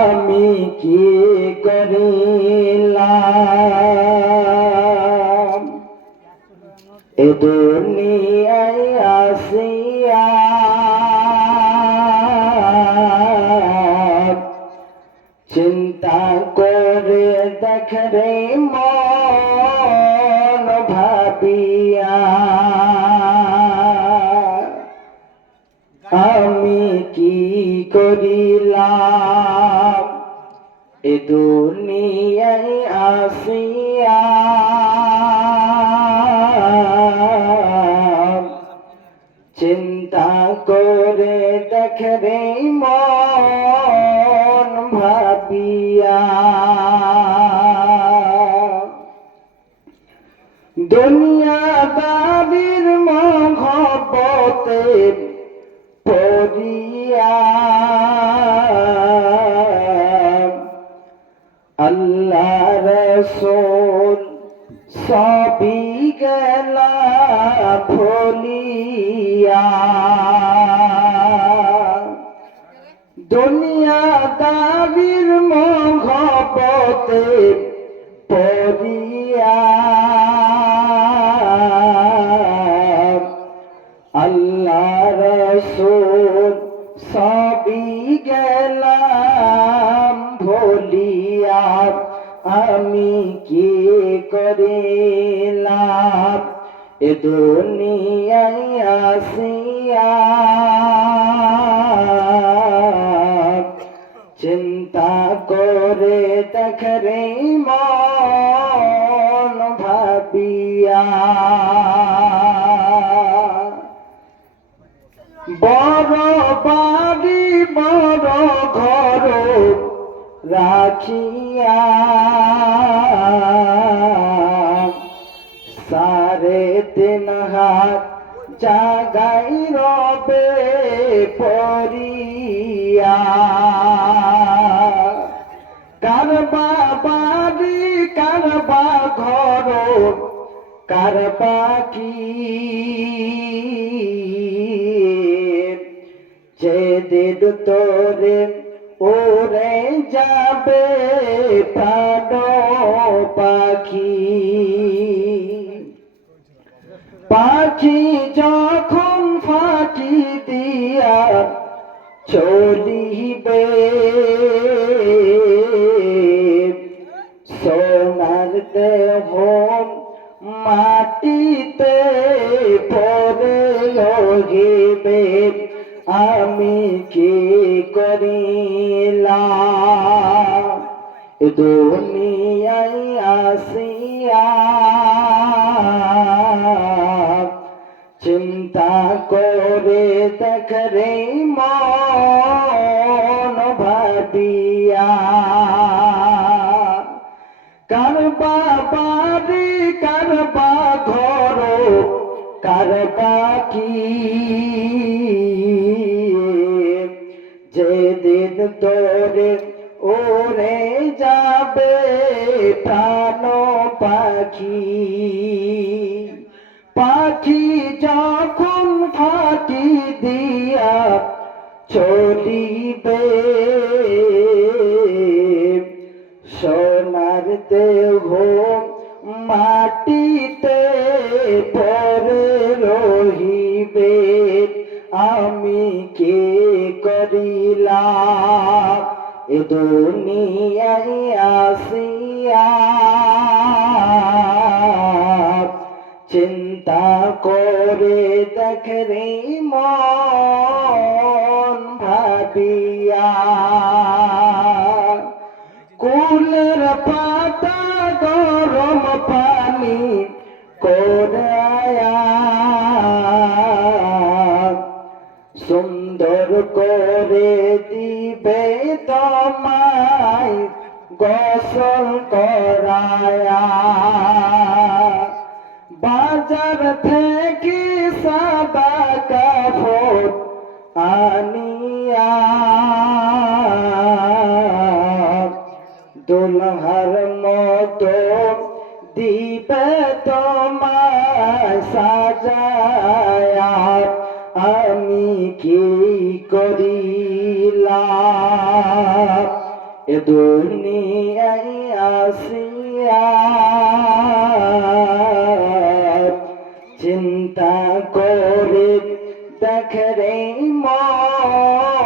আমি কি করিলাম এ দুনিয়ায় আসিয়া চিন্তা করে দেখ রে মন ভাবি এ দুনিয়ায় আসিয়া চিন্তা করে দেখবে মন ভাবিয়া দুনিয়া দাবি আল্লাহ রসোল সবই গেলা ভোলিয়া দুনিয়া দাবির মহবতে পড়িয়া আল্লাহ রসুল সবই গেলা ভোলি আমি কি করিলাম এ দুনিয়ায় আসিয়া চিন্তা করে দেখরে মন ভাবিয়া বড় রাখিয়া সারে তিন হাত জাগাই রবে পরিয়া কারবা বাড়ি কারবা ঘর কারবা কি যে দিদ তোরে যাবে প্রাণ পাখি পাখি যখন ফাঁকি দিয়া চলিবে সোনার দেহ মাটিতে পরে হিবে আমি কি করিলাম দুনিয়ায় আসিয়া চিন্তা করে দেখ রে মন ভাবিয়া কারবা বাড়ি কারবা ঘর কারবা কি যেদিন তোরে ওরে যাবে প্রাণ পাখি পাখি যখন ফাঁকি দিয়া চলিবে সোনার দেহ মাটিতে পরে রহিবে আমি কে করিলাম এ দুনিয়ায় আসিয়া চিন্তা করে দেখ রে মন ভাবিয়া কুলের পাতা গরম পানি তোমায় গোসল করায়া বাজার থেকে সাদা কাপড় আনিয়া দুলহার মতো দিবে তোমায় সাজায়া আমি কি করি দিলাম এ দুনিয়ায় আসিয়া চিন্তা করে দেখ রে মা